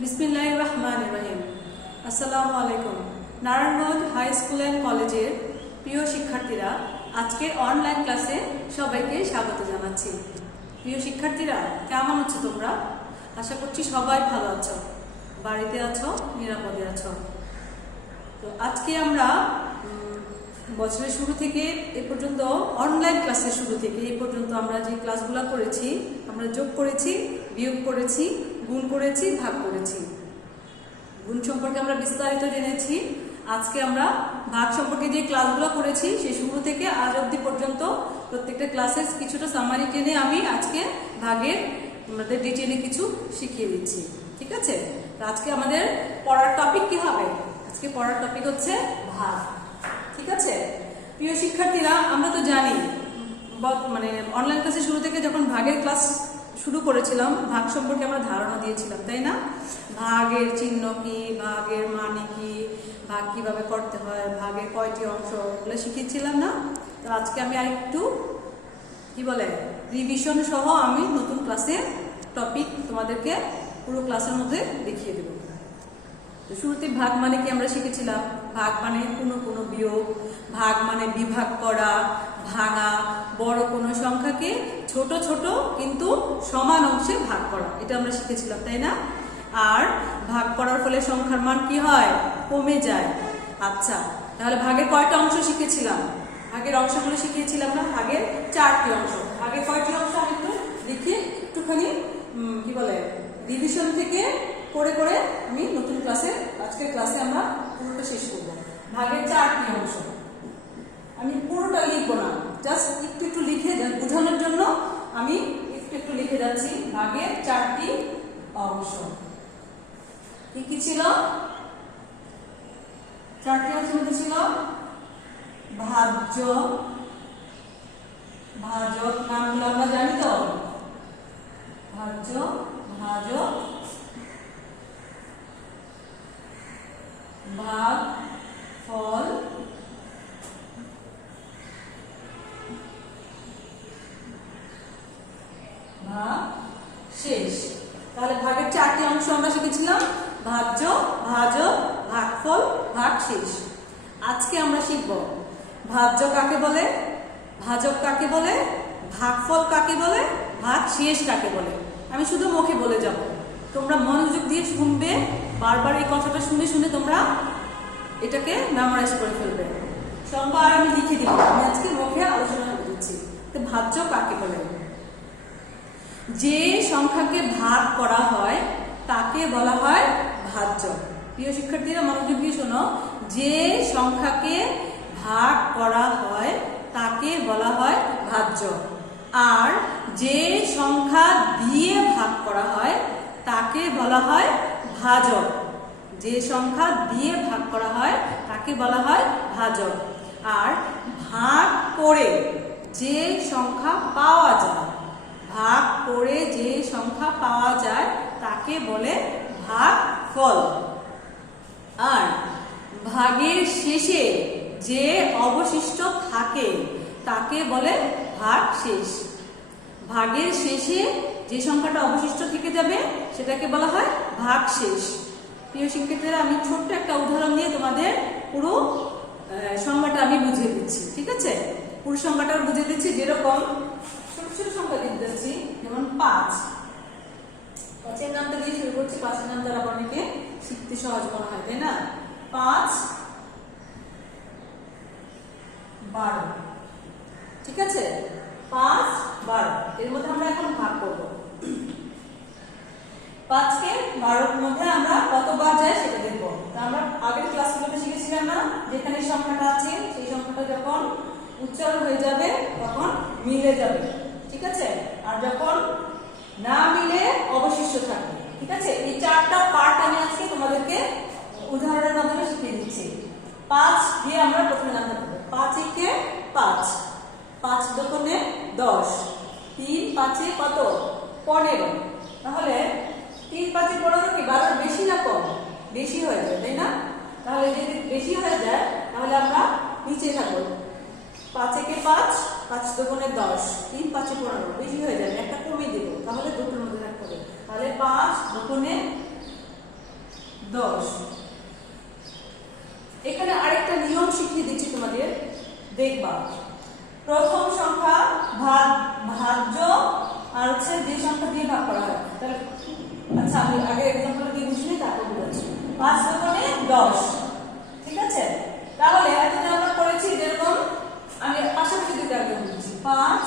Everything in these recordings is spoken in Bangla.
বিসমিল্লাহির রহমানির রহিম। আসসালামু আলাইকুম। নারায়ণগঞ্জ হাই স্কুল অ্যান্ড কলেজের প্রিয় শিক্ষার্থীরা, আজকে অনলাইন ক্লাসে সবাইকে স্বাগত জানাচ্ছি। প্রিয় শিক্ষার্থীরা, কেমন আছো তোমরা? আশা করছি সবাই ভালো আছো, বাড়িতে আছো, নিরাপদে আছো। তো আজকে আমরা বছরের শুরু থেকে এ পর্যন্ত অনলাইন ক্লাসের শুরু থেকে এই পর্যন্ত আমরা যে ক্লাসগুলো করেছি, আমরা যোগ করেছি, বিয়োগ করেছি, গুণ করেছি, ভাগ করেছি। গুণ সম্পর্কে আমরা বিস্তারিত জেনেছি। আজকে আমরা ভাগ সম্পর্কে যে ক্লাসগুলো করেছি সেই শুরু থেকে আজ অবধি পর্যন্ত প্রত্যেকটা ক্লাসের কিছুটা সামারি টেনে আমি আজকে ভাগের আমাদের ডিটেইলে কিছু শিখিয়ে দিচ্ছি। ঠিক আছে? তো আজকে আমাদের পড়ার টপিক কি হবে? আজকে পড়ার টপিক হচ্ছে ভাগ। ঠিক আছে প্রিয় শিক্ষার্থীরা, আমরা তো জানি অনলাইন ক্লাসের শুরু থেকে যখন ভাগের ক্লাস শুরু করেছিলাম, ভাগ সম্পর্কে আমরা ধারণা দিয়েছিলাম, তাই না? ভাগের চিহ্ন কি, ভাগের মানে কি, ভাগ কিভাবে করতে হয়, ভাগের কয়টি অংশ, এগুলো শিখিয়েছিলাম না? তো আজকে আমি আরেকটু রিভিশন সহ আমি নতুন ক্লাসে টপিক তোমাদেরকে পুরো ক্লাসের মধ্যে দেখিয়ে দেব। তো শুরুতে ভাগ মানে কি আমরা শিখেছিলাম। ভাগ মানে কোনো বিয়োগ, ভাগ মানে বিভাগ করা, ভাঙা, বড় কোনো সংখ্যাকে ছোট ছোট কিন্তু সমান অংশে ভাগ করা, এটা আমরা শিখেছিলাম, তাই না? আর ভাগ করার ফলে সংখ্যার মান কি হয়? কমে যায়। আচ্ছা, তাহলে ভাগের কয়টা অংশ শিখেছিলাম? ভাগের অংশগুলো শিখিয়েছিলাম না? ভাগের 4টি অংশ। ভাগের কয়টি অংশ আমি একটু লিখে একটুখানি রিভিশন থেকে করে করে আমি নতুন ক্লাসে আজকের ক্লাসে আমরা পুরোটা শেষ করব। ভাগের 4টি অংশ আমি পুরোটা লিখবো না, জাস্ট একটু একটু লিখে বোঝানোর জন্য আমি একটু একটু লিখে যাচ্ছি। ভাগের 4টি অংশ কি কি ছিল? 4টি অংশের মধ্যে ছিল ভাজ্য, ভাজক, নামগুলো আমরা জানি তো, ভাজ্য, ভাজক, ভাগ, ফল, ভাগ, শেষ। তাহলে ভাগের 4টি অংশ আমরা শিখেছিলাম, ভাজ্য, ভাজক, ভাগফল, ভাগ, শেষ। আজকে আমরা শিখব ভাজ্য কাকে বলে, ভাজক কাকে বলে, ভাগফল কাকে বলে, ভাগ শেষ কাকে বলে। আমি শুধু মুখে বলে যাব, তোমরা মনোযোগ দিয়ে শুনবে, বারবার এই কথাটা শুনে শুনে তোমরা এটাকে মেমোরাইজ করে ফেলবে। সংখ্যা আমি লিখে দিব, আমি আজকে মুখে আলোচনা করছি। তো ভাজ্য কাকে বলে? যে সংখ্যাকে ভাগ করা হয় তাকে বলা হয় ভাজ্য। প্রিয় শিক্ষার্থীরা, মনোযোগ দিয়ে শোনো, যে সংখ্যাকে ভাগ করা হয় তাকে বলা হয় ভাজ্য। আর যে সংখ্যা দিয়ে ভাগ করা হয় তাকে বলা হয় ভাজক। যে সংখ্যা দিয়ে ভাগ করা হয় তাকে বলা হয় ভাজক। আর ভাগ করে যে সংখ্যা পাওয়া যায়, ভাগ করে যে সংখ্যা পাওয়া যায় তাকে বলে ভাগফল। আর ভাগের শেষে যে অবশিষ্ট থাকে তাকে বলে ভাগ শেষ। ভাগের শেষে যে সংখ্যাটা অবশিষ্ট থেকে যাবে সেটাকে বলা হয় ভাগ শেষ। প্রিয় শিক্ষার্থীরা, আমি ছোট্ট একটা উদাহরণ দিয়ে তোমাদের পুরো সংখ্যাটা আমি বুঝিয়ে দিচ্ছি। ঠিক আছে? পুরো সংখ্যাটা বুঝিয়ে দিচ্ছি। যেরকম ছোট ছোট সংখ্যা দিয়ে দিচ্ছি, যেমন 5। 5-এর নামটা দিয়ে শুরু করছি। 5-এর নাম দ্বারা অনেকে শিখতে সহজ মনে হয়, তাই না? 5, 12। ঠিক আছে? 5, 12 এর মধ্যে আমরা এখন ভাগ করব। 5কে 12-এর মধ্যে আমরা কতবার যায় সেটা দেখব। তো আমরা আগের ক্লাসগুলোতে শিখেছিলাম না, যেখানে সংখ্যাটা আছে সেই সংখ্যাটা যখন উচ্চারণ হয়ে যাবে তখন মিলে যাবে। ঠিক আছে? আর যখন না মিলে অবশিষ্ট থাকবে। ঠিক আছে? এই 4টা পার্ট আমি আজকে তোমাদেরকে উদাহরণের মাধ্যমে শিখিয়ে দিচ্ছি। 5 দিয়ে আমরা প্রথমে জানতে পারবো। 5 একে 5, 5 দোকানে 10, 3 5-এ কত? 15। তাহলে 3 5-এ 15 কি 12-এর বেশি না কম? বেশি হয়ে যায়, তাই না? তাহলে যদি বেশি হয়ে যায় তাহলে আমরা নিচে থাকবো। 5 একে 5, 5 দোকানে 10, 3 5-এ 15, বেশি হয়ে যাবে, একটা কমিয়ে দেবো, তাহলে দুটোর মধ্যে থাকতে হবে। তাহলে 5 দোকানে 10। এখানে আরেকটা নিয়ম শিখিয়ে দিচ্ছি তোমাদের, দেখবা। প্রথম সংখ্যা ভাজ্য আর হচ্ছে যে সংখ্যা দিয়ে ভাগ করা হয়। তাহলে আচ্ছা, আমি আগে এক্সাম্পল দিয়ে বুঝিনি, তারপর বলছি। 5 দুগুণে 10, ঠিক আছে? তাহলে এতদিন আমরা করেছি যেরকম, আমি পাশাপাশি দুটো আগে বলছি, 5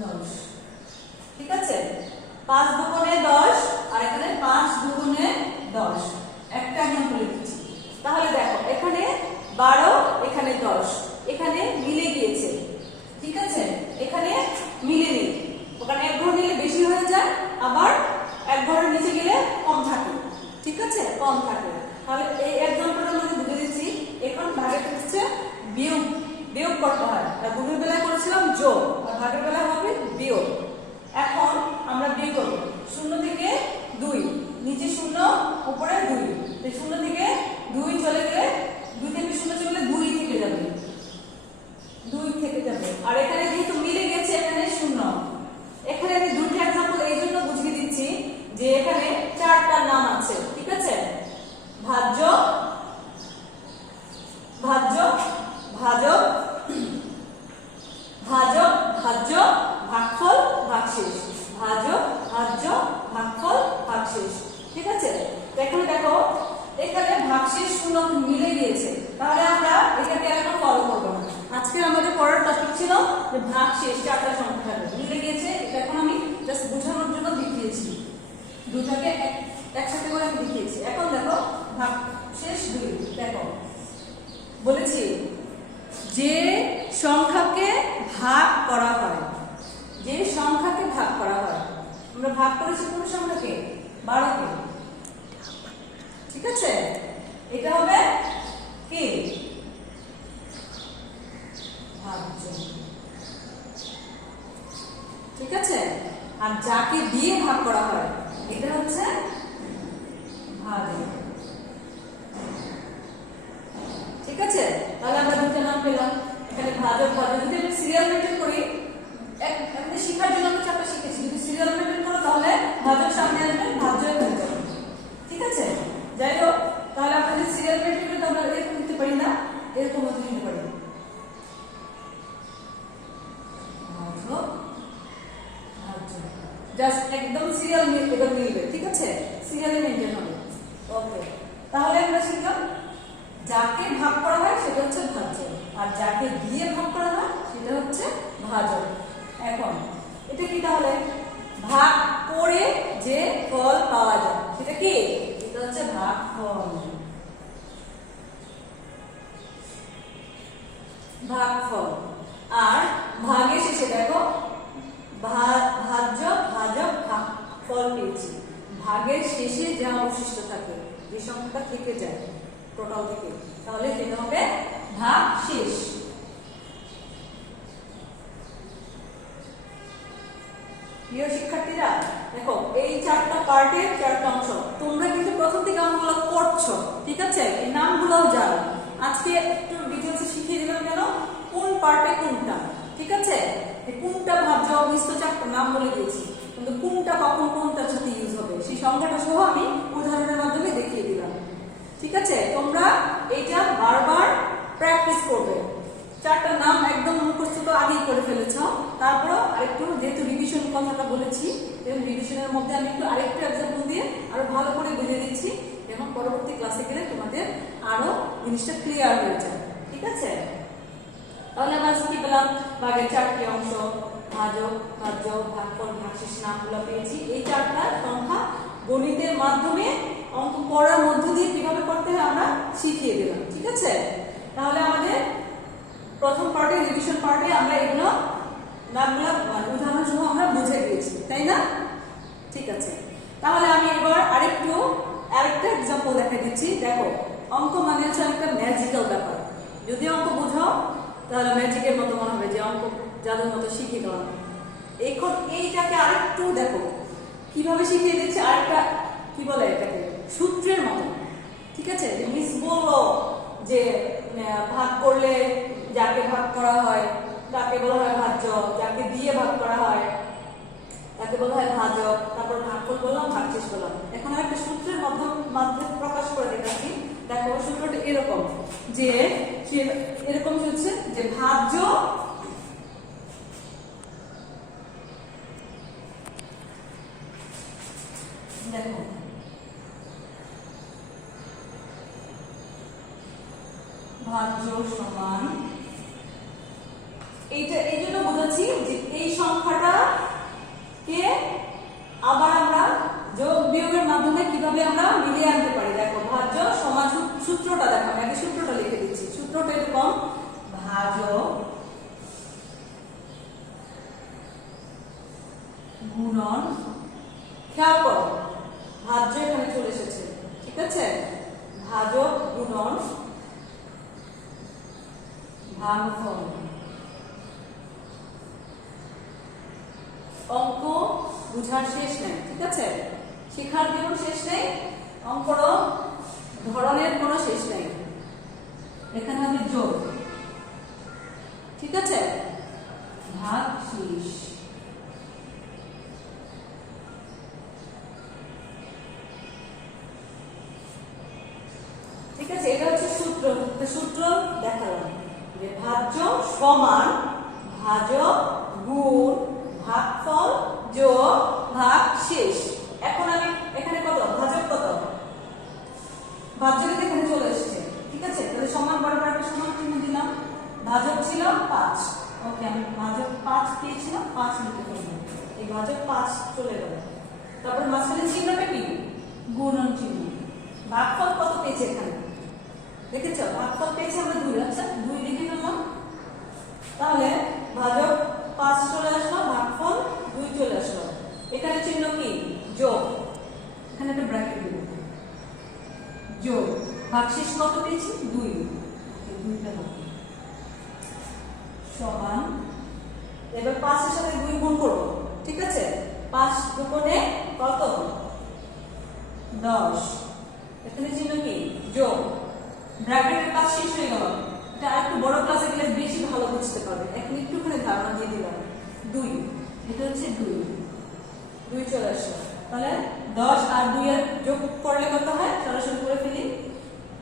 10, ঠিক আছে? 5 দুগুণে 10, আর এখানে 5 দুগুণে 10, একটা এক্সাম্পল লিখছি। তাহলে দেখো, এখানে 12, এখানে 10, এখানে মিলে গিয়েছে, ঠিক আছে? এখানে মিলে নেই, ওখানে এক ঘর নিলে বেশি হয়ে যায়, আবার এক ঘরের নিচে গেলে কম থাকে, ঠিক আছে? কম থাকে। তাহলে এই এক্সাম্পলটা আমি বুঝে দিচ্ছি। এখন ভাগের হচ্ছে বিয়োগ করতে হয়। আর গুণের বেলায় করেছিলাম যোগ, আর ভাগের বেলায় হবে বিয়োগ। এখন আমরা বিয়োগ করব। 0 থেকে 2, নিচে 0, উপরে 2, এই 0 থেকে 2 চলে গেলে, 2 থেকে 0 চলে গেলে 2 থেকে যাবে, 2 থেকে যাবে। আর এখানে যেহেতু মিলে গেছে, এখানে 0। এখানে আমি দুটো एग्जांपल এই জন্য বুঝিয়ে দিচ্ছি যে এখানে চারটা নাম আছে, ঠিক আছে? ভাজ্য, ভাজক, ভাজ্য, ভাগফল, ভাগশেষ। ভাজক, ভাজ্য, ভাগফল, ভাগশেষ, ঠিক আছে? এখানে দেখো, এখানে ভাগশেষ শূন্য মিলে গিয়েছে, তাহলে আমরা এটাকে এখন ফলো করব না। আজকে আমাদের পরের টপিক ছিল যে ভাগশেষ চারটা সংখ্যা মিলে গিয়েছে। এটা এখন আমি জাস্ট বোঝানোর জন্য দেখিয়েছি, দুটাকে একসাথে করে আমি দেখিয়েছি। এখন দেখো ভাগশেষ 2, দেখো বলেছি যে সংখ্যাকে ভাগ করা হয়, যে সংখ্যাকে ভাগ করা হয়, আমরা ভাগ করেছি কোন সংখ্যাকে? 12 কে, ঠিক আছে? এটা হবে কি? ভাজ্য, ঠিক আছে? আর যাকে দিয়ে ভাগ করা হয় এটা হচ্ছে ভাজক, ঠিক আছে? তাহলে আমরা দুটো নাম পেলাম এখানে, ভাজক, ভাজক। যদি আমরা সিরিয়াল মেইনটেইন করি, একটা শিখার জন্য আমরা চারটা শিখেছি, যদি সিরিয়াল মেইনটেইন করো তাহলে ভাজক সামনে আসবে, ভাজ্য এখানে যাবে, ঠিক আছে? যাই হোক, তাহলে আমরা যদি সিরিয়াল মেইনটেইন করি তাহলে এরকম দিতে পারি না, এরকম দিতে পারি, ভাজক, ভাজ্য, জাস্ট একদম সিরিয়াল মেইনটেইন মিলবে, ঠিক আছে? সিরিয়াল মেইনটেইন হবে। ওকে, তাহলে আমরা শিখলাম যাকে ভাগ করা হয় সেটা হচ্ছে ভাজ্য, আর যাকে দিয়ে ভাগ করা হয় সেটা হচ্ছে ভাজক। এখন এটা কি? তাহলে ভাগ করে যে ফল পাওয়া যায় সেটা কি? এটা হচ্ছে ভাগফল, ভাগফল। আর ভাগের শেষে দেখো ভাজ্য, ভাজক, ভাগফল পেয়েছি। ভাগের শেষে যা অবশিষ্ট থাকে, যে সংখ্যাটা থেকে যায় টোটাল থেকে, তাহলে সেটা হবে ভাগশেষ। প্রিয় শিক্ষার্থীরা, দেখো এই চারটা পার্টের চারটা অংশ, তোমরা কিন্তু প্রথম থেকে অঙ্কগুলো করছো, ঠিক আছে? এই নামগুলোও জানো। আজকে একটু ডিটেইলসে শিখিয়ে দিলাম কেন, কোন পার্টে কোনটা, ঠিক আছে? কোনটা ভাজ্য অবশিষ্ট চারটা নাম বলে দিয়েছি, কিন্তু কোনটা কখন কোনটার সাথে ইউজ হবে সেই সংখ্যাটা সহ আমি উদাহরণের মাধ্যমে দেখিয়ে দিলাম, ঠিক আছে? তোমরা এটা বারবার প্র্যাকটিস করবে। চারটা নাম একদম মুখস্থ তো আগেই করে ফেলেছ, তারপর আরেকটু যেহেতু রিভিশন কথাটা বলেছি, এবং রিভিশনের মধ্যে আমি একটু আরেকটু এক্সাম্পল দিয়ে আরো ভালো করে বুঝিয়ে দিচ্ছি, এবং পরবর্তী ক্লাসে গেলে তোমাদের আরো জিনিসটা ক্লিয়ার হয়ে যায়, ঠিক আছে? তাহলে আমরা কি পেলাম? ভাগের চারটি অংশ, ভাজক, ভাজ্য, ভাগফল, ভাগশেষ নামগুলো পেয়েছি। এই চারটা সংখ্যা গণিতের মাধ্যমে অঙ্ক করার মধ্য দিয়ে কিভাবে করতে হয় আমরা শিখিয়ে দিলাম, ঠিক আছে? তাহলে আমাদের প্রথম পার্টে, রিভিশন পার্টে আমরা এগুলো নামগুলো উদাহরণ সহ আমরা বুঝে গিয়েছি, তাই না? ঠিক আছে, তাহলে আমি এবার আরেকটা এক্সাম্পল দেখা দিচ্ছি। দেখো, অঙ্ক মানে হচ্ছে একটা ম্যাজিক্যাল ব্যাপার। যদি অঙ্ক বোঝাও তাহলে ম্যাজিকের মতো মনে হবে, যে অঙ্ক জাদুর মতো শিখিয়ে দেওয়া। এখন এইটাকে আরেকটু দেখো কিভাবে শিখিয়ে দিচ্ছে, আরেকটা কি বলে এটাকে, সূত্রের মতো, ঠিক আছে? মিস বললো যে ভাগ করলে যাকে ভাগ করা হয় তাকে বলা হয় ভাজ্য, যাকে দিয়ে ভাগ করা হয় তাকে বলা হয় ভাজক, তারপর ভাগফল বললাম, ভাগশেষ বললাম। এখন একটা সূত্রের মাধ্যমে প্রকাশ করে দেখাচ্ছি। দেখো সূত্রটা এরকম যে এরকম হচ্ছে যে ভাজ্য দেখো ভাজ্য সমান, এইটা এই জন্য বোঝাচ্ছি যে এই সংখ্যাটা কে আবার আমরা যোগ বিয়োগের মাধ্যমে কিভাবে আমরা মিলিয়ে আনতে পারি। দেখো ভাজ্য সমান, সূত্রটা দেখো, আমি আগে সূত্রটা লিখে দিচ্ছি। সূত্রটা এরকম, ভাজ্য গুণন, খেয়াল করো ভাজ্য এখানে চলে এসেছে, ঠিক আছে, ভাজক গুণন ভাগফল। অঙ্ক বুঝার শেষ নেই, ঠিক আছে, শেখার কোনো শেষ নেই, অঙ্কর ধরনের কোনো শেষ নেই। এখানে হবে যোগ, ঠিক আছে, ভাগশেষ। ঠিক আছে, এটা হচ্ছে সূত্র। সূত্র দেখালাম যে ভাজ্য সমান ভাজক গুণ ভাগফল যোগ ভাগশেষ। এখন আমি এখানে কত ভাজক, কত ভাজ্য এখানে চলে এসেছে, ঠিক আছে, তাহলে সমান বরাবর একটা সমান চিহ্ন দিলাম। ভাজক ছিল 5, ওকে, আমি ভাজক 5 পেয়েছিলাম, 5 লিখে ফেললাম, এই ভাজক 5 চলে গেল। তারপর মাঝখানে চিহ্নটা কি, গুণন চিহ্ন। ভাগফল কত পেয়েছে এখানে দেখেছো, ভাগফল পেয়েছে আমরা 2, আচ্ছা 2 লিখে ফেললাম। তাহলে ভাজক 5 চলে আসলো, ভাগফল 2 চলে আসলো। এখানে চিহ্ন কি, যোগ, এখানে একটা ব্র্যাকেট দিব, যোগ। ভাগশেষ কত পেয়েছি, 2, 2 পেলাম সমান। এবার 5 এর সাথে 2 গুণ করব, ঠিক আছে, 5 দুগুণে কত, 10। এখানে চিহ্ন কি, যোগ, ব্র্যাকেটের কাজ শেষ হয়ে গেল। এটা একটু বড় ক্লাসে গেলে বেশি ভালো বুঝতে পারবে। এখন একটুখানি ধারণা দিয়ে দিলাম, 2, এটা হচ্ছে 2 চলে আসলো। তাহলে 10 আর 2 এর যোগ করলে কত হয়, সরাসরি করে ফেলি,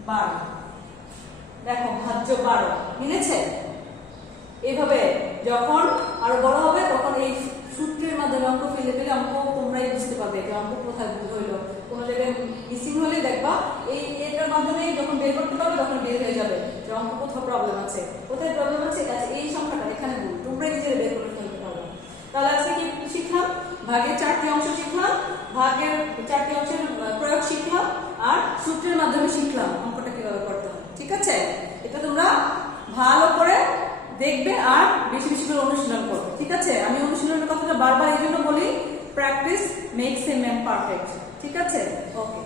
12। দেখো ভাজ্য 12 মিলেছে। এইভাবে যখন আরো বড় হবে তখন এই সূত্রের মাধ্যমে অঙ্ক ফেলে ফেলে অঙ্ক তোমরাই বুঝতে পারবে যে অঙ্ক কোথায় ভুল হইলো, কোনো জায়গায় মিসিং হলে দেখবা এটার মাধ্যমে যখন বের করতে পারবে তখন বের হয়ে যাবে যে অঙ্ক কোথাও প্রবলেম আছে, কোথায় প্রবলেম আছে, এই সংখ্যাটা এখানে ভুল, তোমরাই নিজেরা বের করে ফেলতে পারবে। তাহলে আজকে কি শিখলাম, ভাগের 4টি অংশ শিখলাম, ভাগের 4টি অংশের প্রয়োগ শিখলাম, আর সূত্রের মাধ্যমে শিখলাম অঙ্কটা কিভাবে করতে হয়। ঠিক আছে, এটা তোমরা ভালো করে দেখবে আর বেশি বেশি করে অনুশীলন করবে। ঠিক আছে, আমি অনুশীলনের কথাটা বারবার এই জন্য বলি, practice makes a man perfect. ঠিক আছে, ওকে।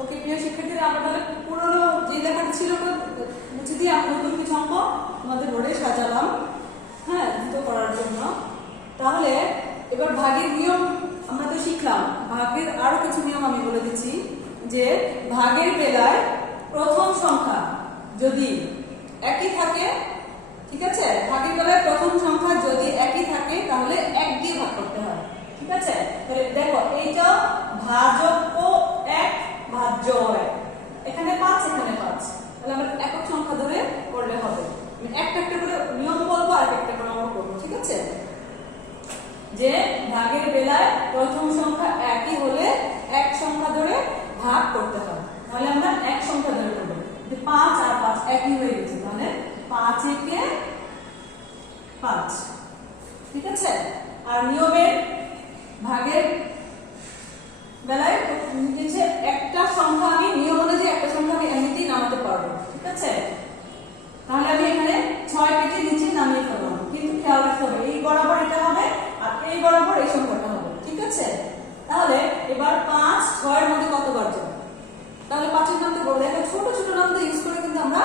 ওকে প্রিয় শিক্ষার্থীরা, আমরা তাহলে পুরোনো যে লেখাটা ছিল মুছে দিয়ে আমরা নতুন কিছু অঙ্ক আমাদের বোর্ডে সাজালাম, হ্যাঁ, দ্রুত করার জন্য। তাহলে এবার ভাগের নিয়ম আমরা তো শিখলাম, ভাগের আরো কিছু নিয়ম আমি বলে দিচ্ছি। যে ভাগের বেলায় প্রথম সংখ্যা যদি একই থাকে, ঠিক আছে, ভাগের বেলায় প্রথম সংখ্যা যদি একই থাকে তাহলে 1 দিয়ে ভাগ করতে হয়। ঠিক আছে, তাহলে দেখো এইটা ভাজক ও 1, ভাজ্য 1, এখানে 5, এখানে 5, তাহলে আমরা একক সংখ্যা ধরে করলে হবে। একটা একটা করে নিয়ম বলবো আর একটা করে অঙ্ক করবো। ঠিক আছে, যে ভাগের বেলায় প্রথম সংখ্যা একই হলে 1 সংখ্যা ধরে ভাগ করতে হয়, তাহলে আমরা 1 সংখ্যা ধরে করবো। 5 আর 5 একই হয়ে গেছে, তাহলে 5 একে 5। ঠিক আছে, আর নিয়মের ভাগের বেলায় নিচে একটা সংখ্যা আমি নিয়ম অনুযায়ী একটা সংখ্যা আমি এমনিতেই নামাতে পারবো। ঠিক আছে, তাহলে আমি এখানে 6 কেটে নিচে নামিয়ে ফেললাম, কিন্তু খেয়াল রাখতে হবে এই বরাবর এটা হবে আর এই বরাবর এই সংখ্যাটা হবে। ঠিক আছে, তাহলে এবার 5 6 এর মধ্যে কতবার যাবে, তাহলে 5 এর নামতে বলবো। দেখো ছোট ছোট নামতে ইউজ করে কিন্তু আমরা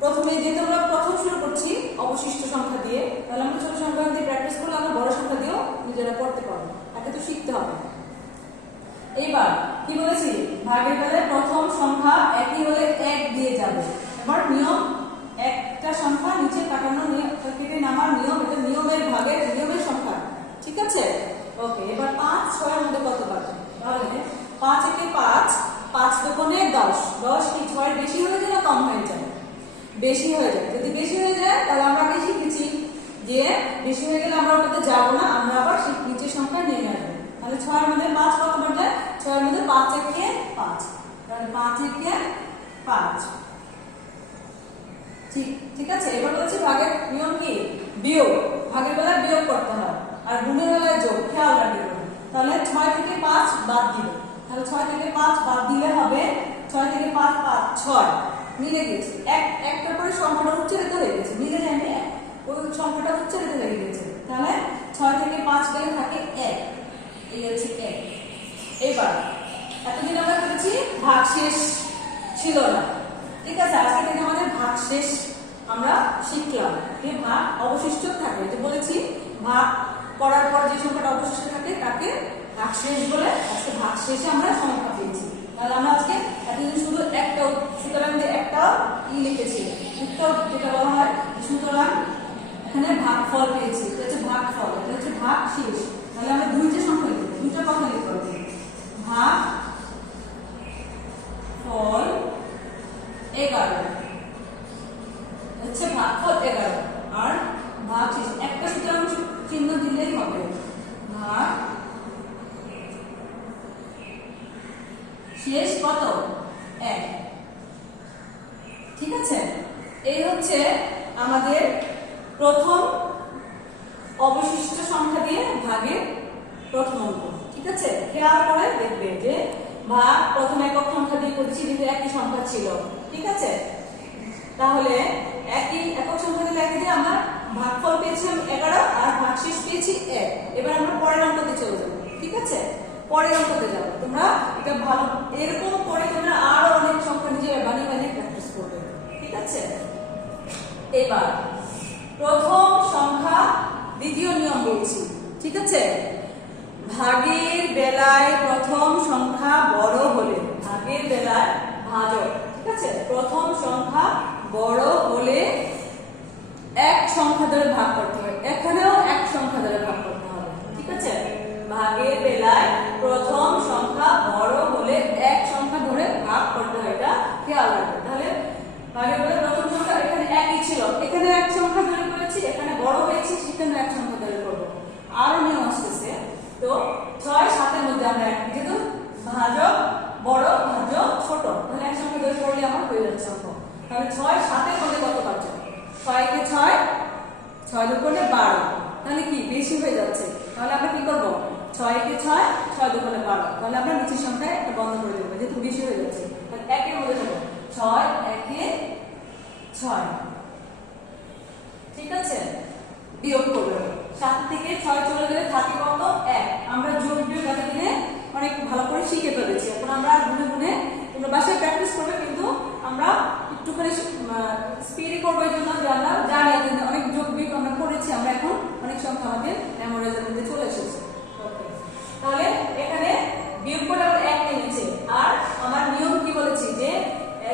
প্রথমে, যেহেতু আমরা প্রথম শুরু করছি অবশিষ্ট সংখ্যা দিয়ে, তাহলে আমরা ছোট সংখ্যা দিয়ে প্র্যাকটিস করলে আমরা বড় সংখ্যা দিয়েও নিজেরা পড়তে পারবো। তাকে তো শিখতে হবে। এবার কি বলেছি, ভাগের বেলায় প্রথম সংখ্যা একই হলে 1 দিয়ে যাবে। এবার নিয়ম, একটা সংখ্যা নিচে কাটানো কেটে নামার নিয়ম, এটা নিয়মের ভাগের নিয়মের সংখ্যা, ঠিক আছে। ওকে, এবার 5 6 এর মধ্যে কত পাবে? তাহলে 5 একে 5, 5 দুগুণে 10, 10 কি 6 এর বেশি হয়ে যায় না কম হয়ে যায়? বেশি হয়ে যায়। যদি বেশি হয়ে যায় তাহলে আমরা আগে শিখেছি যে বেশি হয়ে গেলে আমরা ওটাতে যাব না, আমরা আবার সেই নিচের সংখ্যা নিয়ে আসবো। তাহলে 6 এর মধ্যে 5 কত বার যায়? 6 এর মধ্যে 5 একে 5, তাহলে 5 একে 5। ঠিক আছে। এবার বলছি ভাগের নিয়ম কি? বিয়োগ। ভাগের বেলায় বিয়োগ করতে হয় আর গুণের বেলায় যোগ, খেয়াল রাখবে। তাহলে 6 থেকে 5 বাদ দিবে, তাহলে 6 থেকে 5 বাদ দিলে হবে 6 থেকে 5 5 6 মিলে গেছে। একটার পরে সংখ্যাটা উচ্চারিত হয়ে গেছে, মিলে যায়নি, ওই সংখ্যাটা উচ্চারিত হয়ে গেছে। তাহলে 6 থেকে 5 গেলে থাকে 1, এই হচ্ছে 1। এবার এতদিন আমরা করেছি ভাগশেষ ছিল না, ঠিক আছে। আজকে থেকে আমাদের ভাগশেষ আমরা শিখলাম। এই ভাগ অবশিষ্ট থাকে, যে বলেছি ভাগ করার পর যে সংখ্যাটা অবশিষ্ট থাকে তাকে ভাগশেষ বলে। আজকে ভাগশেষে আমরা সংখ্যা পেয়েছি। তাহলে আমরা আজকে এতদিন শুধু একটা, সুতরাং যে একটা লিখেছি, উত্তর যেটা বলা হয়, সুতরাং এখানে ভাগফল পেয়েছি, এটা হচ্ছে ভাগফল, এটা হচ্ছে ভাগশেষ। তাহলে আমরা দুইটা সংখ্যা লিখব, দুইটা কথা লিখতে হবে, ভাগ ফল 11 হচ্ছে ভাগফল 11, আর ভাগশেষ একটা সুতরাং চিহ্ন দিলেই হবে, ভাগ শেষ কত? 1, ঠিক আছে। এই হচ্ছে আমাদের প্রথম অবশিষ্ট সংখ্যা দিয়ে ভাগের প্রথম অঙ্ক, ঠিক আছে। খেয়াল করে দেখবে যে ভাগ প্রথম একক সংখ্যা দিয়ে করেছি, যেহেতু একই সংখ্যা ছিল, ঠিক আছে। তাহলে একই একক সংখ্যা দিলে একই দিয়ে আমরা ভাগফল পেয়েছি 11 আর ভাগশেষ পেয়েছি 1। এবার আমরা পরের অঙ্কতে চলে যাব, ঠিক আছে। পরের অঙ্কতে যাব, তোমরা এটা ভালো এরকম করে তোমরা আরো অনেক সংখ্যা নিজে বানিয়ে বানিয়ে প্র্যাকটিস করবে, ঠিক আছে। এবার প্রথম সংখ্যা দ্বিতীয় নিয়ম বলছি, ঠিক আছে। ভাগের বেলায় প্রথম সংখ্যা বড় হলে, ভাগের বেলায় ভাজক, ঠিক আছে, প্রথম সংখ্যা বড় হলে এক সংখ্যা ধরে ভাগ করতে হবে। এখানেও এক সংখ্যা ধরে ভাগ করতে হবে, ঠিক আছে। ভাগের বেলায় প্রথম সংখ্যা বড় হলে এক সংখ্যা ধরে ভাগ করতে হয়, এটা খেয়াল রাখবে। তাহলে ভাগের বেলায় প্রথম সংখ্যা এখানে একই ছিল, এখানে এক সংখ্যা ধরে করেছি, এখানে বড় হয়েছে সেখানে এক সংখ্যা ধরে করবো। আরো নিয়ম আসতেছে, তো 6 7 এর মধ্যে আমরা এক, যেহেতু ভাজক বড় ভাজক ছোট, তাহলে এক সংখ্যা ধরে করলে আমার হয়ে যাচ্ছে অঙ্ক। তাহলে 6 7 এর মধ্যে কত পাচ্ছে? 6 কে 6, 6 দুগুণে 12, তাহলে কি বেশি হয়ে যাচ্ছে। তাহলে আমরা কি করব? 6 কে 6, 6 দুগুণে 12, তাহলে আমরা নিচের সংখ্যায় একটা বন্ধ করে দেবো, যেহেতু বেশি হয়ে যাচ্ছে। তাহলে 1 এর মধ্যে দেবো 6 1 এ 6, ঠিক আছে। বিয়োগ করবো, 7 থেকে 6 চলে গেলে থাকে কত? 1। আমরা যোগ বিয়োগ এতদিনে অনেক ভালো করে শিখে ফেলেছি, এখন আমরা গুনে গুনে তোমরা বাসায় প্র্যাকটিস করবে, কিন্তু আমরা একটুখানি স্পিডে করবো, এই জন্য যে আমরা জানি অনেক যোগ বিয়োগ আমরা করেছি, আমরা এখন অনেক সংখ্যা আমাদের মেমোরাইজের মধ্যে চলে এসেছে। ওকে, তাহলে এখানে বিয়োগ করে আমরা 1 এনেছি, আর আমার নিয়ম কি বলেছি যে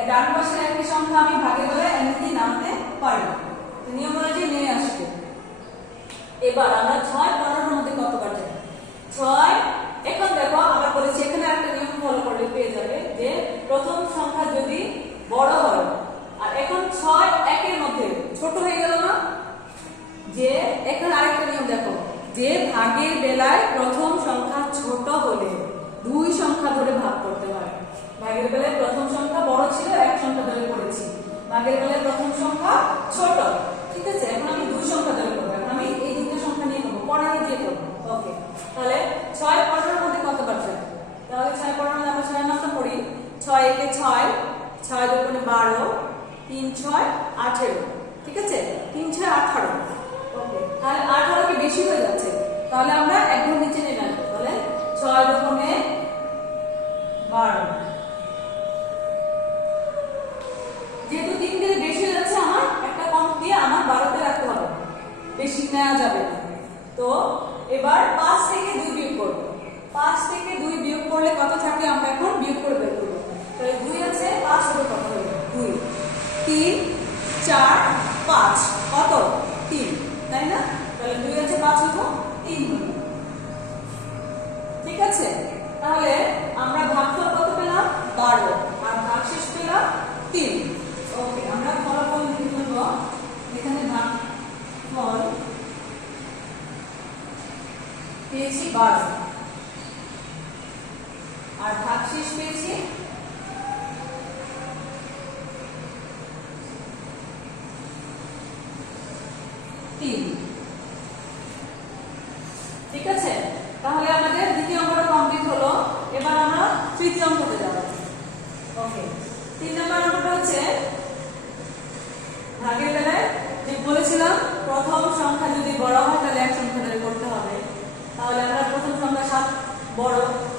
ডান পাশের একটি সংখ্যা আমি ভাগে করে এমনিতে নামতে পারি, নিয়ম অনুযায়ী নিয়ে আসবে। এবার আমরা 6 15 এর মধ্যে কত বার যাবে? 6, এখন দেখো আমরা বলেছি এখানে একটা নিয়ম ফলো করলে পেয়ে যাবে যে প্রথম সংখ্যা যদি বড় হয়, আর এখন 6 1 এর মধ্যে ছোট হয়ে গেল না, যে এখানে আরেকটা নিয়ম দেখো, যে ভাগের বেলায় প্রথম সংখ্যা ছোট হলে দুই সংখ্যা ধরে ভাগ করতে হয়। ভাগের বেলায় প্রথম সংখ্যা বড় ছিল, এক সংখ্যা ধরে করেছি। ভাগের বেলায় প্রথম সংখ্যা ছোট, ঠিক আছে, এখন আমি দুই সংখ্যা ধরে করবো। এখন আমি এই দুটো সংখ্যা নিয়ে নেবো, 15 দিয়ে করবো। ওকে, তাহলে 6 15 এর মধ্যে কত বার যাবে? তাহলে 6 15 আমরা 6 নামটা পড়ি, 6 একে 6, 6 দুগুণে 12, 3 6 18, ঠিক আছে, 3 6 18। ওকে, তাহলে 18 কি বেশি হয়ে যাচ্ছে, তাহলে আমরা এক ঘর নিচে নিয়ে নেব। তাহলে 6 দুগুণে 12, যেহেতু 3 দিনে বেশি হয়ে যাচ্ছে, আমার একটা কম দিয়ে আমার 12তে রাখতে হবে, বেশি নেওয়া যাবে না। তো এবার 5 থেকে 2 বিয়োগ করব, 5 থেকে 2 বিয়োগ করলে কত থাকে আমরা এখন বিয়োগ করে বের করবো। তাহলে 2 আছে 5 হবে কত হবে 2 3 4 5 কত 3 তাই না? তাহলে 2 আছে 5 হলো 3 হলো। ঠিক আছে, তাহলে আমরা ভাগফল কত পেলাম 12 আর ভাগশেষ পেলাম 3। ওকে, আমরা ফলাফল লিখে নেব। এখানে ভাগফল পেয়েছি 12 আর ভাগশেষ পেয়েছি 3। ঠিক আছে, তাহলে আমাদের দ্বিতীয় অঙ্কটা কমপ্লিট হলো। এবার আমরা তৃতীয় অঙ্কতে যাব। ওকে, 3 নম্বর অঙ্কটা হচ্ছে ভাগের বেলায় যে বলেছিলাম প্রথম সংখ্যা যদি বড় হয় তাহলে এক সংখ্যা ধরে করতে হবে। তাহলে আমরা প্রথম সংখ্যা 7 বড়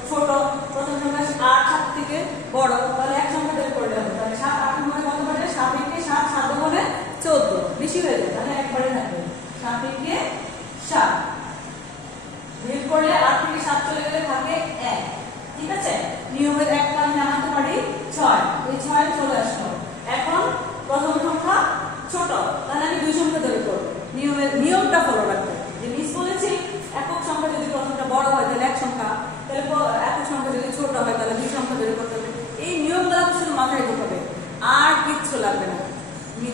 ছোট, প্রথম সংখ্যা 8 7 থেকে বড়, তাহলে এক সংখ্যা ধরে করলে হবে। তাহলে 7 8 এর মধ্যে কত হবে 7 একে 7 7 গুণে 14 বেশি হয়ে যাবে, তাহলে একবারে থাকবে 7 একে 7 বিয়োগ করলে 8 থেকে 7 চলে গেলে থাকে 1। ঠিক আছে, নিয়মের একটা আমি নামাতে পারি 6, এই 6 চলে আসলো। এখন প্রথম সংখ্যা ছোট, তাহলে আমি দুই সংখ্যা ধরে করব। নিয়মটা ফলো রাখতে, যে মিস বলেছি একক সংখ্যা যদি প্রথমটা বড় হয় তাহলে এক সংখ্যা, তাহলে একক সংখ্যা যদি ছোট হয় তাহলে দুই সংখ্যা ধরে করতে হবে। এই নিয়মগুলো শুধু মাথায় ঢোকাবে, আর কিচ্ছু লাগবে না। তুমি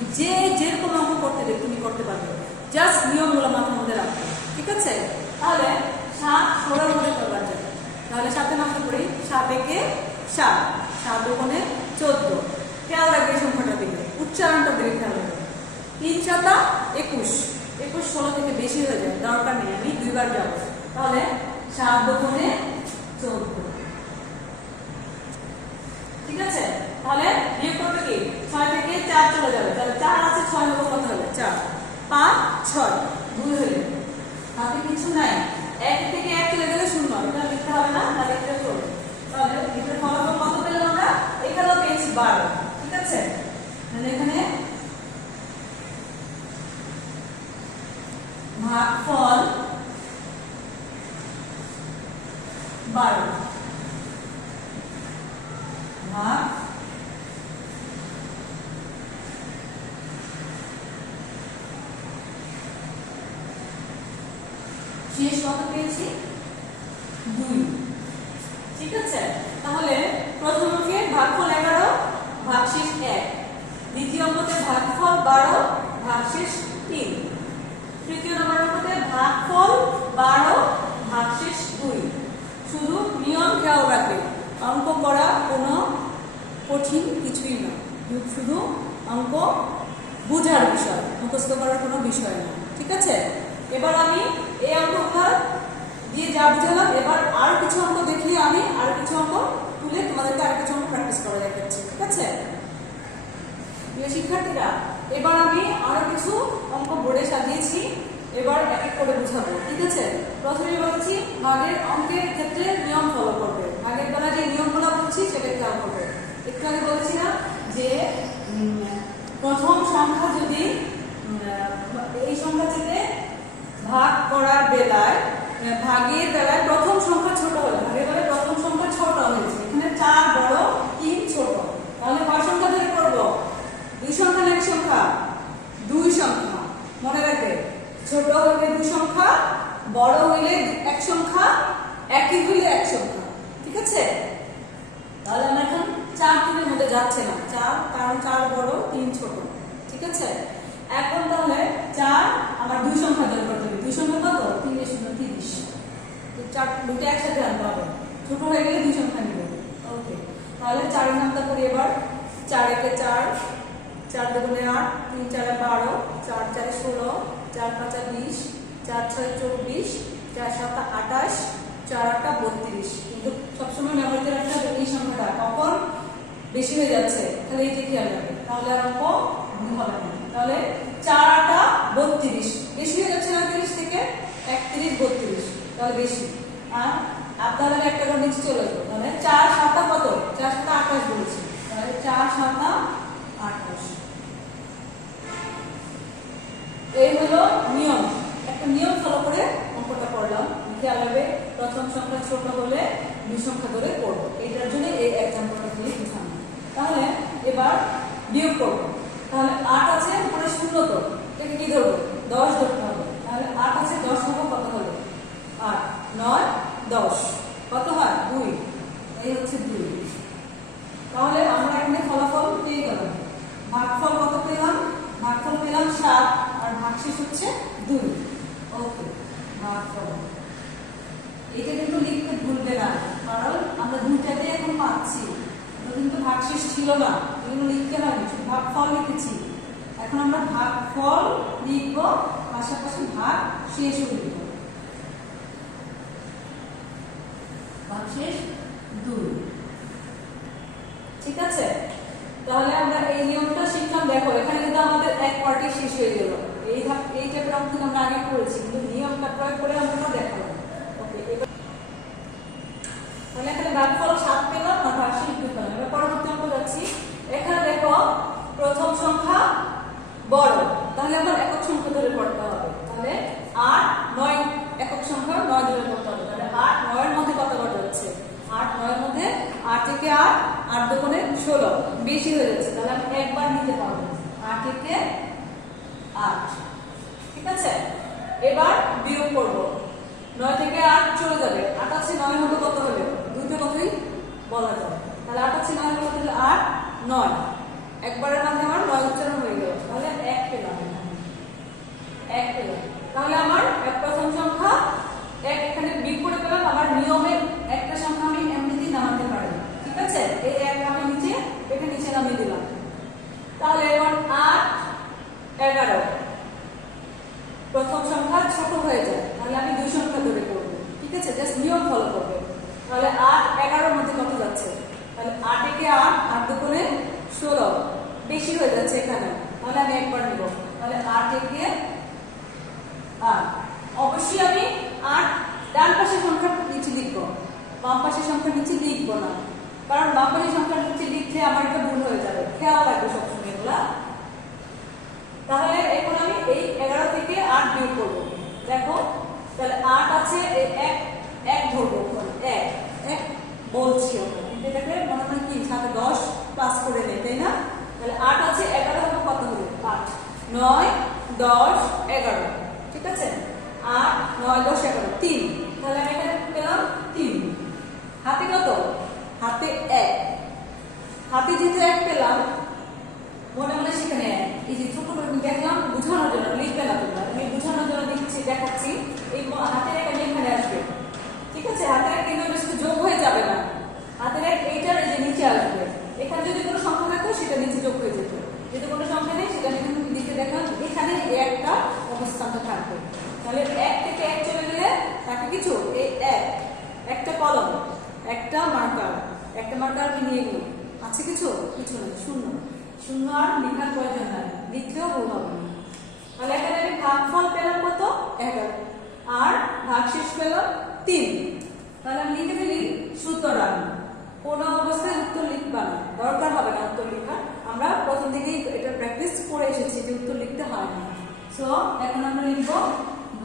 যেরকম অঙ্ক করতে দেবে তুমি করতে পারবে, জাস্ট নিয়মগুলো মাথার মধ্যে রাখবে। ঠিক আছে, তাহলে 7 16 মধ্যে করবার যাবে। তাহলে 7 এর মাত্রা করি 7 একে 7 7 দুগুণে 14। খেয়াল রাখবে এই সংখ্যাটা দিকে, উচ্চারণটা দিকে খেয়াল রাখবে। 3 7 21 21 16 থেকে বেশি হয়ে যায়, দরকার নেই, আমি দুইবার যাব। তাহলে 7 দুগুণে 14। ঠিক আছে, তাহলে বিয়োগ করবে কি 6 থেকে 4 চলে যাবে, তাহলে 4 আছে 6 হবে কত হবে 4 5 6 2 হলে হাতে কিছু নাই। 1 থেকে 1 চলে গেলে 0, এটা লিখতে হবে না, তাহলে এটা চলবে। তাহলে এটার ফলাফল কত পেলাম আমরা? এখানেও পেয়েছি 12। ঠিক আছে, তাহলে এখানে ভাগফল 12 ভাগ শেষ কত পেয়েছি 2। ঠিক আছে, তাহলে প্রথম অঙ্কে ভাগফল 11 ভাগশেষ 1, দ্বিতীয় অঙ্কতে ভাগফল 12 ভাগশেষ 3, তৃতীয় নম্বর অঙ্কতে ভাগফল 12 ভাগশেষ 2। শুধু নিয়ম খেয়াল রাখবে, অঙ্ক করা কোনো কঠিন কিছুই না, শুধু অঙ্ক বোঝার বিষয়, মুখস্থ করার কোনো বিষয় না। ঠিক আছে, এবার আমি এই অঙ্কটা দিয়ে যা বুঝালাম, এবার আরো কিছু অঙ্ক দেখিয়ে আমি আরো কিছু অঙ্ক তুলে তোমাদেরকে আরো কিছু অঙ্ক প্র্যাকটিস করা দেখাচ্ছি। ঠিক আছে প্রিয় শিক্ষার্থীরা, এবার আমি আরো কিছু অঙ্ক বোর্ডে সাজিয়েছি, এবার এক এক করে বুঝাবো। ঠিক আছে, প্রথমে বলছি ভাগের অঙ্কের ক্ষেত্রে নিয়ম ফলো করবে, ভাগের বেলা যে নিয়মগুলো বলছি সেটা খেয়াল করবে। একটু আগে বলেছিলাম যে প্রথম সংখ্যা যদি এই সংখ্যা থেকে ভাগ করার বেলায় ভাগের বেলায় প্রথম সংখ্যা ছোট হলে, ভাগের বেলায় প্রথম সংখ্যা ছোট হয়েছে, এখানে 4 বড় 3 ছোট, তাহলে কয় সংখ্যা ধরে করব? 2 সংখ্যা না 1 সংখ্যা? 2 সংখ্যা। মনে রাখবে, ছোট হইলে 2 সংখ্যা, বড় হইলে 1 সংখ্যা, একই হইলে 1 সংখ্যা। ঠিক আছে, তাহলে আমরা এখন 4 3 এর মধ্যে যাচ্ছে না, 4 কারণ 4 বড় 3 ছোট। ঠিক আছে, এখন তাহলে 4 আমার 2 সংখ্যা ধরে করতে হবে। 2 সংখ্যা কত? 3 এর 0 30। তো 4 দুটো একসাথে আনতে হবে, ছোট হয়ে গেলে 2 সংখ্যা নিব। ওকে, তাহলে 4 এর নামটা করি এবার। 4 একে 4 4 দুগুণে 8 3 4 12 4 4 16 4 5 20 4 6 24 4 7 28 4 8 32। কিন্তু সবসময় মেমোরিতে রাখতে হবে এই সংখ্যাটা কখন বেশি হয়ে যাচ্ছে, তাহলে এই যে খেয়াল রাখবে, তাহলে আর অঙ্ক ভুল হবে না। তাহলে 4 8 32 বেশি হয়ে যাচ্ছে না 30 থেকে 31 32, তাহলে বেশি। আর আপনারা একটা করে নিচে চলে আসবো, তাহলে 4 7 কত? 4 7 28 বলেছি, তাহলে 4 7 28। এই হলো নিয়ম, একটা নিয়ম ফলো করে অঙ্কটা করলাম। খেয়াল রাখবে প্রথম সংখ্যা ছোট হলে দুই সংখ্যা ধরে করবো। এটার জন্য এই এক্সাম্পলটা দিয়ে বুঝানো। তাহলে এবার বিয়োগ করবো। তাহলে 8 আছে উপরে 0 তো এটাকে কি ধরবো 10 ধরতে হবে। তাহলে 8 আছে 10 ভাগ কত হলো 8 9 10 কত হয় 2, এই হচ্ছে 2। তাহলে আমরা এখানে ফলাফল পেয়ে গেলাম। ভাগফল কত পেলাম? ভাগফল পেলাম 7 আর ভাগশেষ হচ্ছে 2। ওকে, ভাগফল এটা কিন্তু লিখতে ভুলবে না, কারণ আমরা দুইটাতে এখন পাচ্ছি, তো কিন্তু ভাগশেষ ছিল না, এগুলো লিখতে হয়নি, শুধু ভাগফল লিখেছি। এখন আমরা ভাগফল লিখবো, পাশাপাশি ভাগ শেষও লিখবো। ভাগশেষ 2, ঠিক আছে? তাহলে আমরা এই নিয়মটা শিখলাম। দেখো এখানে কিন্তু আমাদের এক পার্টি শেষ হয়ে গেল। এই টাইপের অঙ্ক আমরা আগে করেছি, কিন্তু নিয়মটা প্রয়োগ করে আমরা দেখাবো। ওকে, তাহলে এখানে ভাগফল 7 পেলাম আর ভাগশেষ 2 পেলাম। এবার পরবর্তী অঙ্ক যাচ্ছি। এখানে দেখো প্রথম সংখ্যা বড়, তাহলে আমার একক সংখ্যা ধরে পড়তে হবে। তাহলে 8 9 একক সংখ্যা 9 ধরে পড়তে হবে। তাহলে 8 9 এর মধ্যে কত কত হচ্ছে 8 9 এর মধ্যে 8 থেকে 8 8 দুগুণে 16 বেশি হয়ে যাচ্ছে, তাহলে আমি একবার নিতে পারবো 8 থেকে 8, ঠিক আছে? এবার বিয়োগ করব। 9 থেকে 8 চলে যাবে, 8 আছে 9 এর মধ্যে কত হবে দুটো কথাই বলা যায়। তাহলে 8 আছে 9 এর মধ্যে 8 9, একবারের মধ্যে আমার 9 উচ্চারণ হয়ে গেল। তাহলে 1 পেলাম, 1 পেলাম। তাহলে আমার প্রথম সংখ্যা 1 এখানে বিয়োগ করে পেলাম। আমার নিয়মে একটা সংখ্যা আমি এমনিতেই নামাতে পারি, ঠিক আছে? এই 1 আমি নিচে এটা নিচে নামিয়ে দিলাম। তাহলে এবার 8 11, প্রথম সংখ্যা ছোট হয়ে যায়, তাহলে আমি দুই সংখ্যা ধরে করব, ঠিক আছে? জাস্ট নিয়ম ফলো করব। তাহলে 8 11 এর মধ্যে কত যাচ্ছে? তাহলে 8 থেকে 8 8 দুগুণে 16 বেশি হয়ে যাচ্ছে এখানে, তাহলে আমি একবার নিব। তাহলে 8 থেকে 8, অবশ্যই আমি 8 ডান পাশের সংখ্যা নিচে লিখবো, বাম পাশের সংখ্যা নিচে লিখবো না, কারণ বাম পাশের সংখ্যা নিচে লিখলে আমার একটা ভুল হয়ে যাবে, খেয়াল রাখবো সবসময় এগুলা। তাহলে এখন আমি এই 11 থেকে 8 বিয়োগ করবো। দেখো তাহলে 8 আছে, এই 1 ধরবো, 1 বলছি আমরা, কিন্তু এটাকে মনে হয় কি সাথে 10 প্লাস করে নেই, তাই না? তাহলে 8 আছে 11 হবে কত হবে 8 9 10 11, ঠিক আছে? 8 9 10 11 3, তাহলে আমি এখানে পেলাম 3। হাতে কত? হাতে 1, হাতে যেহেতু 1 পেলাম মনে মনে সেখানে এই যে ছোট করে দেখলাম বুঝানোর জন্য, লিখবে না তোমরা, আমি বুঝানোর জন্য দিচ্ছি, দেখাচ্ছি। এই হাতের একটা এখানে আসবে, ঠিক আছে? হাতের এক কিন্তু বেশি যোগ হয়ে যাবে না, হাতের এক এইটার এই যে নিচে আসবে। এখানে যদি কোনো সংখ্যা থাকতো সেটা নিচে যোগ হয়ে যেত, যদি কোনো সংখ্যা নেই সেটা কিন্তু লিখে দেখলাম এখানে একটা অবস্থানটা থাকবে। তাহলে 1 থেকে 1 চলে গেলে থাকে কিছু, এই 1 একটা কলম একটা মার্কার, একটা মার্কার আমি নিয়ে গেলাম, আছে কিছু কিছু নেই, শূন্য শূন্য, আর লেখার প্রয়োজন নাই, লিখলেও ভুল হবে না। তাহলে এখানে আমি ভাগফল পেলাম কত 11 আর ভাগশেষ পেলাম 3। তাহলে আমি লিখে ফেলি সুতরাং কোন অবস্থায় উত্তর লিখবা না, দরকার হবে না উত্তর লেখার, আমরা প্রথম থেকেই এটা প্র্যাকটিস করে এসেছি যে উত্তর লিখতে হয় না। সো এখন আমরা লিখব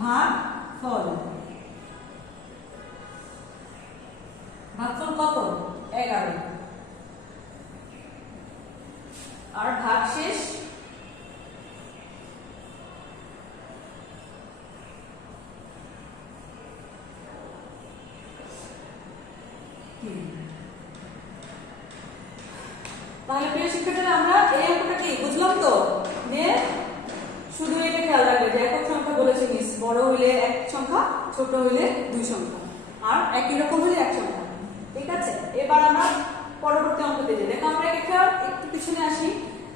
ভাগফল। ভাগফল কত 11 আর ভাগশেষ 3। তাহলে প্রিয় শিক্ষার্থীরা আমরা এই অঙ্কটা কি বুঝলাম তো? যে শুধু এটা খেয়াল রাখবে যে একক সংখ্যা বলেছে মিস, বড় হইলে এক সংখ্যা, ছোট হইলে দুই সংখ্যা, আর একই রকম হলে এক সংখ্যা, ঠিক আছে? এবার আমরা পরবর্তী অঙ্ক দিই। দেখো আমরা একটা একটু পিছনে আসি,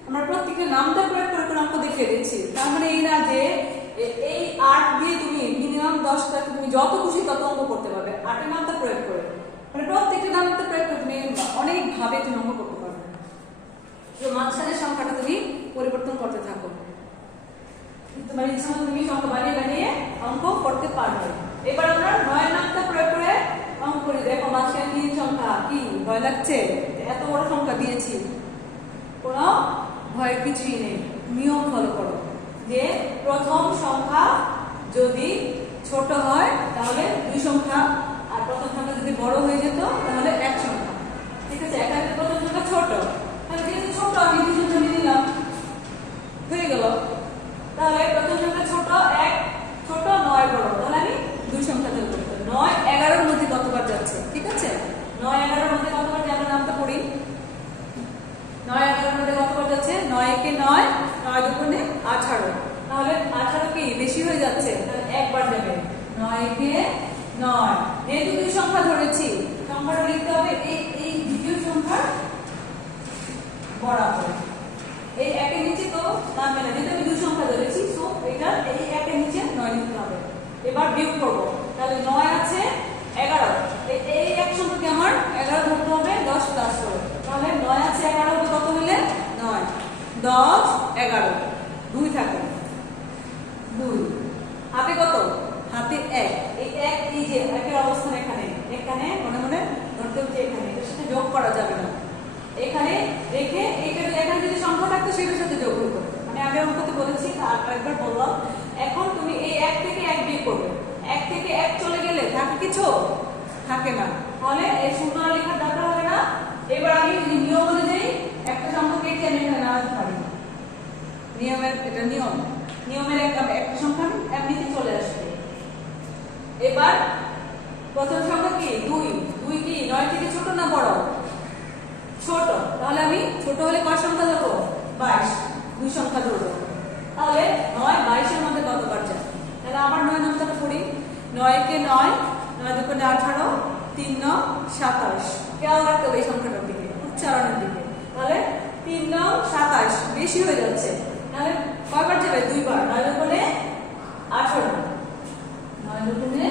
আমরা প্রত্যেকটা নামটা প্রয়োগ করে করে অঙ্ক দেখিয়ে দিচ্ছি। তার মানে এই না যে এই 8 দিয়ে তুমি মিনিমাম 10টা তুমি যত খুশি তত অঙ্ক করতে পারবে 8 এর নামটা প্রয়োগ করে, মানে প্রত্যেকটা নামটা প্রয়োগ করে তুমি অনেক ভাবে তুমি অঙ্ক করতে পারবে। তো মাঝখানের সংখ্যাটা তুমি পরিবর্তন করতে থাকো, তোমার ইচ্ছা মতো তুমি সংখ্যা বানিয়ে বানিয়ে অঙ্ক করতে পারবে। এবার আমরা 9 এর নামটা প্রয়োগ করে অঙ্ক করি। দেখো মাঝখানে 3 সংখ্যা, কি ভয় লাগছে? এত বড় সংখ্যা দিয়েছি, কোনো ভয়ের কিছুই নেই, নিয়ম ফলো করো যে প্রথম সংখ্যা যদি ছোট হয় তাহলে দুই সংখ্যা, আর প্রথম সংখ্যা যদি বড় হয়ে যেত তাহলে এক সংখ্যা। ঠিক আছে, এখানে প্রথম সংখ্যা ছোট, তাহলে যেহেতু ছোট আমি দুই সংখ্যা নিয়ে নিলাম, হয়ে গেল। তাহলে প্রথম সংখ্যা ছোট, এক ছোট, 9 বড়, তাহলে আমি দুই সংখ্যা ধরব। 9 11 এর মধ্যে কতবার যাচ্ছে? ঠিক আছে, 9 11 এর মধ্যে কতবার যাবে নামটা পড়ি। 9 11 এর মধ্যে কতবার যাচ্ছে? 9 একে 9, 9 দুগুণে 18, তাহলে 18 কি বেশি হয়ে যাচ্ছে, তাহলে একবার যাবে। 9 একে 9, যেহেতু দুই সংখ্যা ধরেছি সংখ্যাটা লিখতে হবে এই দ্বিতীয় সংখ্যার বরাবর। এই একের নিচে তো নামবে না, যেহেতু আমি দুই সংখ্যা ধরেছি, সো এটা এই একের নিচে 9 লিখতে হবে। এবার বিয়োগ করব, তাহলে 9 আছে 11, এই এক সংখ্যাকে আমার 11 ধরতে হবে 10 প্লাস করে, তাহলে 9 আছে 11 হবে কত হলে 9, 10 11, 2 থাকে, 2 হাতে কত? হাতে 1, এই 1 এই যে একের অবস্থান এখানে, এখানে মনে মনে ধরতে হচ্ছে, এখানে এর সাথে যোগ করা যাবে না, এখানে রেখে এখানে যদি সংখ্যা থাকতো সেটার সাথে যোগ হতো। মানে আগের অঙ্কতে বলেছি, আরেকবার বললাম। এখন তুমি এই 1 থেকে 1 বিয়োগ করবে, 1 থেকে 1 চলে গেলে থাকে কিছু? থাকে না, তাহলে এই শূন্য লেখার দরকার হবে না। এবার আমি নিয়ম অনুযায়ী একটা সংখ্যা কেটে আমি এখানে নামাতে পারি, নিয়মের এটা নিয়মের একটা সংখ্যা এমনিতে চলে আসবে। এবার প্রথম সংখ্যা কি? 2, 2 কি 9 থেকে ছোট না বড়? ছোট, তাহলে আমি ছোট হলে কয় সংখ্যা ধরবো? 22, দুই সংখ্যা ধরবো। তাহলে 9 22 এর মধ্যে কতবার যায়? তাহলে আবার 9 নামটা পড়ি। 9 একে 9, 9 দুগুণে 18, 3 9 27, খেয়াল রাখতে হবে এই সংখ্যাটার দিকে, উচ্চারণের দিকে। তাহলে 3 9 27 বেশি হয়ে যাচ্ছে, তাহলে কয়বার যাবে? দুইবার। 9 দুগুণে 18, 9 দুগুণে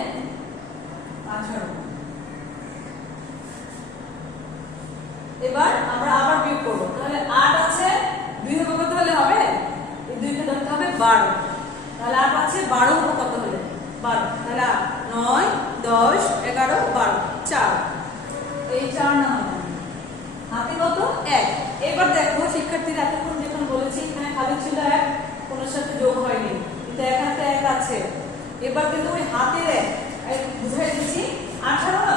18। এবার আমরা আবার বিয়োগ করব, তাহলে 8 আছে 2 হবে কত হলে হবে? এই 2 কে ধরতে হবে 12, তাহলে 8 আছে 12 হবে কত হলে? 12, তাহলে 9 10 11 12, 4, এই 4 না হবে হাতে কত? 1। এবার দেখো শিক্ষার্থীরা এতক্ষণ যখন বলেছি এখানে খালি ছিল 1, কোনোর সাথে যোগ হয়নি, কিন্তু এক হাতে 1 আছে। এবার কিন্তু ওই হাতের 1 বুঝাই দিচ্ছি, 18 না,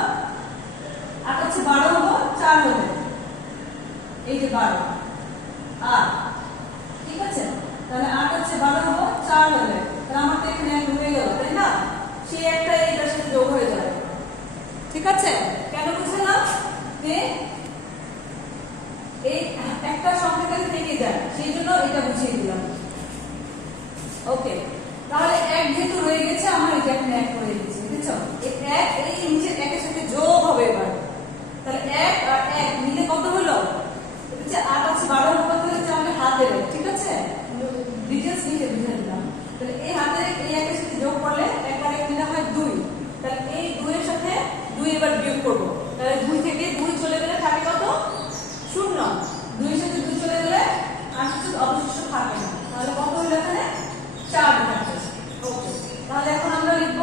8 হচ্ছে 12 হলো 4 হলো, এই যে 12 8, ঠিক আছে, তাহলে 8 হচ্ছে 12 হলো 4 হলো, তাহলে আমার তো এখানে 1 হয়ে গেল, তাই না? সেই একটা এইটার সাথে যোগ হয়ে যাবে, ঠিক আছে? কেন বুঝলাম? যে এই একটা সংখ্যা কাছে থেকে যায়, সেই জন্য এটা বুঝিয়ে দিলাম। ওকে, তাহলে 1 যেহেতু রয়ে গেছে আমার এটা এখানে 1 হয়ে গেছে, বুঝছো? এই 1 এই নিচের 1 এর সাথে যোগ হবে এবার, তাহলে 1 আর 1 মিলে কত হলো? এটা হচ্ছে 8 আছে 12 এর কত হচ্ছে আমাদের হাতের, ঠিক আছে? ডিটেইলস নিয়ে বুঝে নিলাম। তাহলে এই হাতের এই 1 এর সাথে যোগ করলে 1 আর 1 মিলে হয় 2, তাহলে এই 2 এর সাথে 2 এবার বিয়োগ করব, তাহলে 2 থেকে 2 চলে গেলে থাকে কত? 0, 2 এর সাথে 2 চলে গেলে আর কিছু অবশিষ্ট থাকে না, তাহলে কত হলো এখানে? 4 থাকে। ওকে, তাহলে এখন আমরা লিখব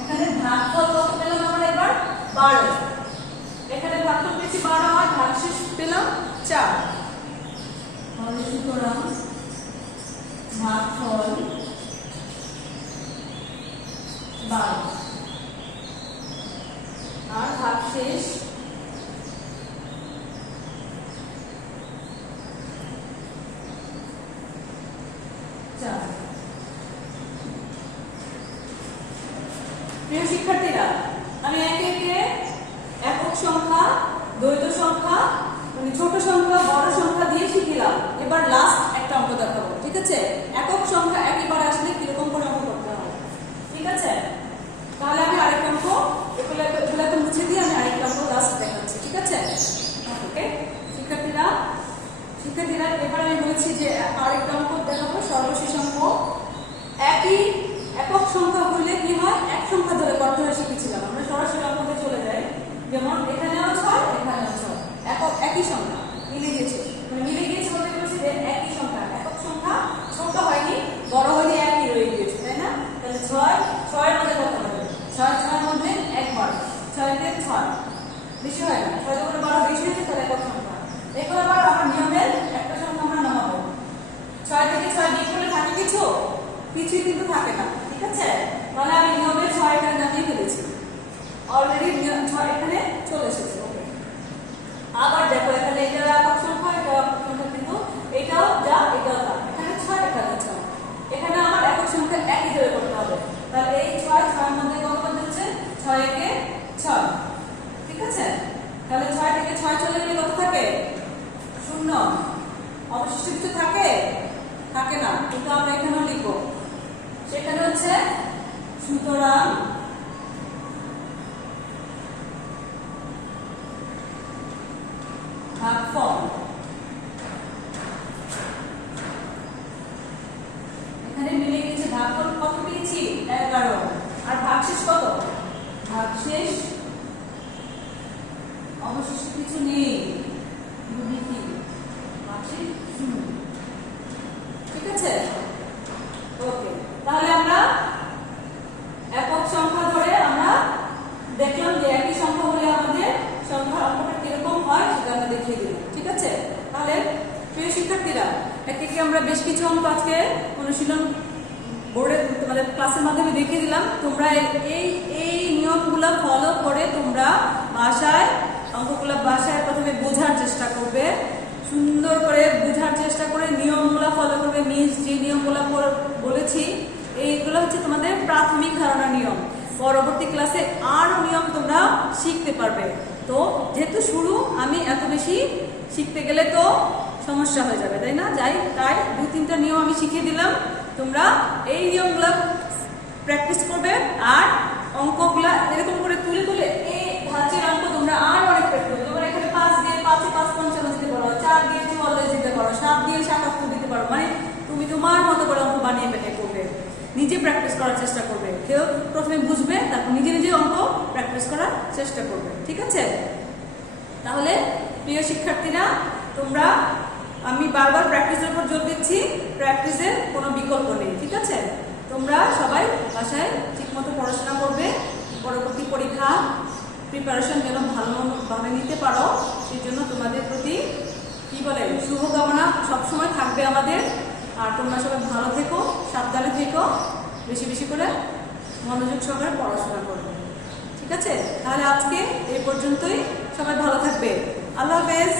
এখানে ভাগফল কত পেলাম আমরা এবার? 12, এখানে ভাগফল পেয়েছি 12 আর ভাগশেষ পেলাম 4, তাহলে সুতরাং ভাগফল 12 আর ভাগশেষ 4। প্রিয় শিক্ষার্থীরা, আমি একে একে একক সংখ্যা, দ্বৈত সংখ্যা, মানে ছোট সংখ্যা বড় সংখ্যা দিয়ে শিখিলাম। এবার লাস্ট একটা অঙ্ক দেখাবো, ঠিক আছে? একক সংখ্যা একবার আসলে কিরকম করে অঙ্ক করতে হয়, ঠিক আছে? তাহলে আমি আরেকটা অঙ্ক এগুলো তো মুছে দিয়ে আমি আরেকটা অঙ্ক লাস্ট দেখাচ্ছি, ঠিক আছে? ওকে শিক্ষার্থীরা, এবার আমি বলছি যে আরেকটা অঙ্ক দেখাবো, সর্বশেষ অঙ্ক। একই একক সংখ্যা হইলে কি হয়? এক সংখ্যা ধরে করতে হয় শিখেছিলাম, আমরা সরাসরি অঙ্কতে চলে যাই। যেমন এখানেও 6 এখানেও 6, একই সংখ্যা মিলে গেছে, মানে মিলে গিয়েছে বলতে বলছি যে একই সংখ্যা, একক সংখ্যা ছোট হয়নি বড় হয়নি, একই রয়ে গিয়েছে, তাই না? তাহলে 6 এর মধ্যে কত হবে? 6 6 এর মধ্যে একবার, 6 তে 6 বেশি হয় না, 6 দুগুণে 12 বেশি হয়েছে, তাহলে একক সংখ্যা। এখন আবার আমার নিয়মের একটা সংখ্যা আমরা নামাবো, 6 থেকে 6 বিয়োগ করলে থাকে কিছু? কিছুই কিন্তু থাকে না, ঠিক আছে? তাহলে আমি নিয়মে 6 এখানে নামিয়ে ফেলেছি। অলরেডি এখানে চলে এসেছে। ওকে, আবার দেখো এখানে এটা একক সংখ্যা, এটা একক সংখ্যা, কিন্তু এটাও যা এটাও তা। এখানে 6, এখানে 6, এখানে আমার একক সংখ্যা একই ধরে করতে হবে। তাহলে এই 6 6 এর মধ্যে কত বাদ হচ্ছে? 6 একে 6। ঠিক আছে, তাহলে 6 থেকে 6 চলে গেলে কত থাকে? 0। অবশিষ্ট কিছু থাকে? থাকে না, কিন্তু আমরা এখানেও লিখবো। সেখানে হচ্ছে সুতরাং ভাগফল, এখানে মিলে গেছে। ভাগফল কত পেয়েছি? 11। আর ভাগশেষ কত? ভাগশেষ অবশিষ্ট কিছু নেই, লিখি ভাগশেষ 0। ঠিক আছে, ওকে। তাহলে আমরা একক সংখ্যা ধরে আমরা দেখলাম যে একই সংখ্যা হলে আমাদের সংখ্যার অঙ্কটা কিরকম হয় সেটা আমরা দেখিয়ে দিলাম। ঠিক আছে, তাহলে প্রিয় শিক্ষার্থীরা, একে একে আমরা বেশ কিছু অঙ্ক আজকে অনুশীলন বোর্ডে তোমাদের ক্লাসের মাধ্যমে দেখিয়ে দিলাম। তোমরা এই নিয়মগুলো ফলো করে তোমরা অঙ্কগুলো বাসায় প্রথমে বোঝার চেষ্টা করবে, সুন্দর করে বোঝার চেষ্টা করে নিয়মগুলো ফলো করবে। মিস যে নিয়মগুলো বলেছি এইগুলো হচ্ছে তোমাদের প্রাথমিক ধারণা নিয়ম। পরবর্তী ক্লাসে আরো নিয়ম তোমরা শিখতে পারবে। তো যেহেতু শুরু, আমি এত বেশি শিখতে গেলে তো সমস্যা হয়ে যাবে, তাই না? তাই 2-3টা নিয়ম আমি শিখিয়ে দিলাম। তোমরা এই নিয়মগুলো প্র্যাকটিস করবে, আর অঙ্কগুলা এরকম করে তুলে তুলে এই ধাঁচের অঙ্ক তোমরা আর অনেক প্র্যাকটিস করবে। তোমরা এখানে 5 দিয়ে 5 এ 5 55 দিতে পারো, 4 দিয়ে 44 দিতে পারো, 7 দিয়ে 77 দিতে পারো। মানে তুমি তোমার মতো করে অঙ্ক বানিয়ে পেটে করবে, নিজে প্র্যাকটিস করার চেষ্টা করবে। কেউ প্রথমে বুঝবে, তারপর নিজে নিজে অঙ্ক প্র্যাকটিস করার চেষ্টা করবে। ঠিক আছে, তাহলে প্রিয় শিক্ষার্থীরা, তোমরা, আমি বারবার প্র্যাকটিসের উপর জোর দিচ্ছি, প্র্যাকটিসের কোনো বিকল্প নেই। ঠিক আছে, তোমরা সবাই বাসায় ঠিকমতো পড়াশোনা করবে, পরবর্তী পরীক্ষা প্রিপারেশন যেন ভালোভাবে নিতে পারো, সেই জন্য তোমাদের প্রতি কি বলে শুভকামনা সবসময় থাকবে আমাদের। আর তোমরা সবাই ভালো থেকো, সাবধানে থেকো, বেশি বেশি করে মনোযোগ সহকারে পড়াশোনা করবে। ঠিক আছে, তাহলে আজকে এই পর্যন্তই। সবাই ভালো থাকবে। আল্লাহ হাফেজ।